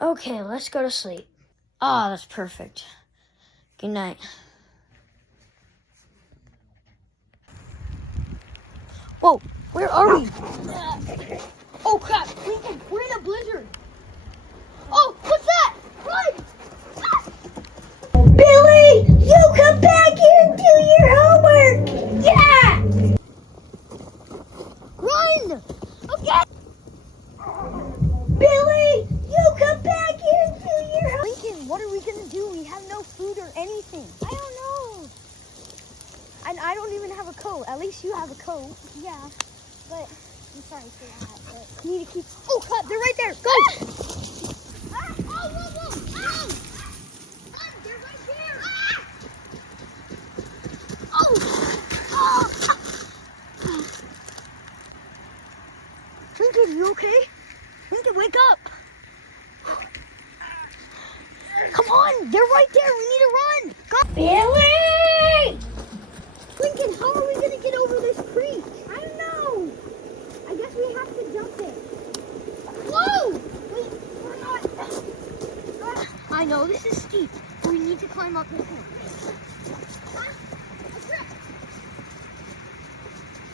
Okay, let's go to sleep. Ah, that's perfect. Good night. Whoa, where are we? Oh crap, Lincoln, we're in a blizzard. Oh, what's that? Run! Billy, you come back here and do your homework. Yeah! Run! Okay. Billy, you come back here and do your homework. Lincoln, what are we gonna do? We have no food or anything. I don't know. And I don't even have a coat. At least you have a coat. Yeah, but I'm sorry for that. But you need to keep. Oh crap! They're right there. Go! Ah! Oh, whoa, whoa! Ow! Ah, they're right there. Ah! Oh! Oh! Lincoln, you okay? Lincoln, wake up! Come on! They're right there. We need to run. Go! Billy! Lincoln, how are we gonna get over this creek? I don't know. I guess we have to jump it. Whoa! Wait, we're not. I know this is steep, but we need to climb up this hill.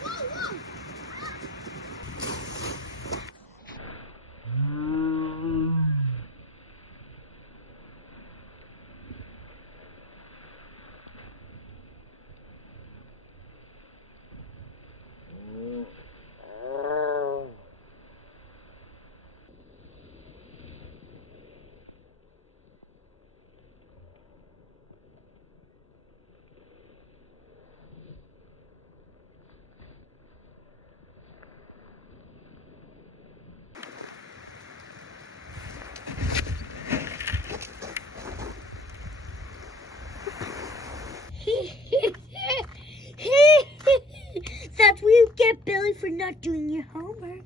Whoa, whoa! That's what you get, Billy, for not doing your homework.